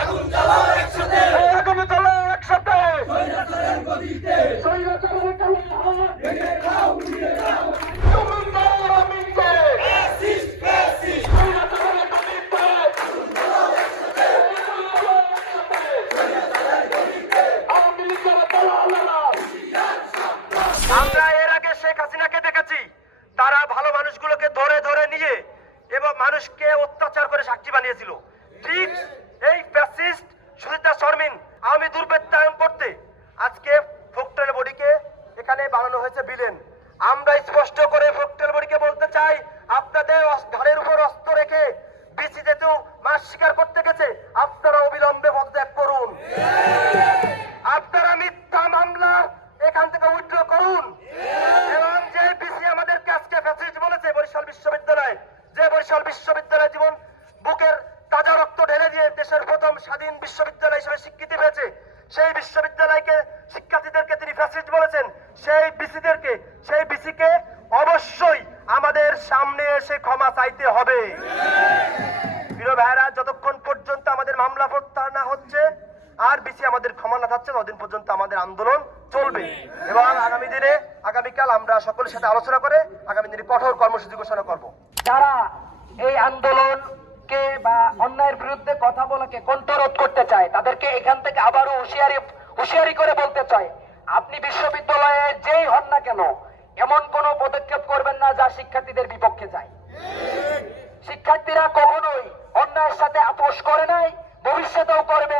আগুন জ্বালাও একসাথে, আগুন জ্বালাও একসাথে, স্বৈরাচারের গদিতে স্বৈরাচারের কালো হাত ভেঙে দাও, উড়িয়ে দাও, জমিদার আমিনকে ফ্যাসিস্ট ফ্যাসিস্ট, স্বৈরাচারের গদিতে আগুন জ্বালাও একসাথে, স্বৈরাচারের গদিতে আওয়ামী লীগের দালালেরা। হুঁশিয়ার সাবধান। আমরা এর আগে শেখ হাসিনাকে দেখেছি, তারা ভালো মানুষগুলোকে ধরে ধরে নিয়ে এবং মানুষকে অত্যাচার করে সাক্ষী বানিয়েছিল। ঠিক এই ফ্যাসিস্ট সুচিত্রা শর্মিন আওয়ামী দুর্বৃত্তায়ন করতে আজকে ফোকটেল বডিকে এখানে বানানো হয়েছে বিলেন। আমরা স্পষ্ট করে ফোকটেল বডিকে বলতে চাই, আপনাদের ঘাড়ের উপর অস্ত্র রেখে বিসি যেহেতু মাস স্বীকার করতে গেছে, আপনারা অবিলম্বে পদত্যাগ করুন। আপনারা মিথ্যা মামলা এখান থেকে উইথড্র করুন। এবং যে বিসি আমাদেরকে আজকে ফ্যাসিস্ট বলেছে, বরিশাল বিশ্ববিদ্যালয়, যে বরিশাল বিশ্ববিদ্যালয় জীবন বুকের তাজা রক্ত ঢেলে দিয়ে দেশের প্রথম স্বাধীন বিশ্ববিদ্যালয় হিসেবে স্বীকৃতি পেয়েছে, সেই বিশ্ববিদ্যালয়কে শিক্ষার্থীদেরকে তিনি ফ্যাসিস্ট বলেছেন। সেই বিসিকে অবশ্যই আমাদের সামনে এসে ক্ষমা চাইতে হবে। প্রিয় ভাইরা, যতক্ষণ পর্যন্ত আমাদের মামলা প্রত্যাহার না হচ্ছে আর বিসি আমাদের ক্ষমা না থাকছে, ততদিন পর্যন্ত আমাদের আন্দোলন চলবে। এবং আগামীকাল আমরা সকলের সাথে আলোচনা করে আগামী দিনে কঠোর কর্মসূচি ঘোষণা করব। যারা এই আন্দোলনকে বা অন্যায়ের বিরুদ্ধে কথা বলাকে কণ্ঠরোধ করতে চায়, তাদেরকে এখান থেকে আবারও হুঁশিয়ারি করে বলতে চাই, আপনি বিশ্ববিদ্যালয়ে যেই হন না কেন, এমন কোনো পদক্ষেপ করবেন না যা শিক্ষার্থীদের বিপক্ষে যায়। শিক্ষার্থীরা কখনোই অন্যায়ের সাথে আপোষ করে নাই, ভবিষ্যতেও করবে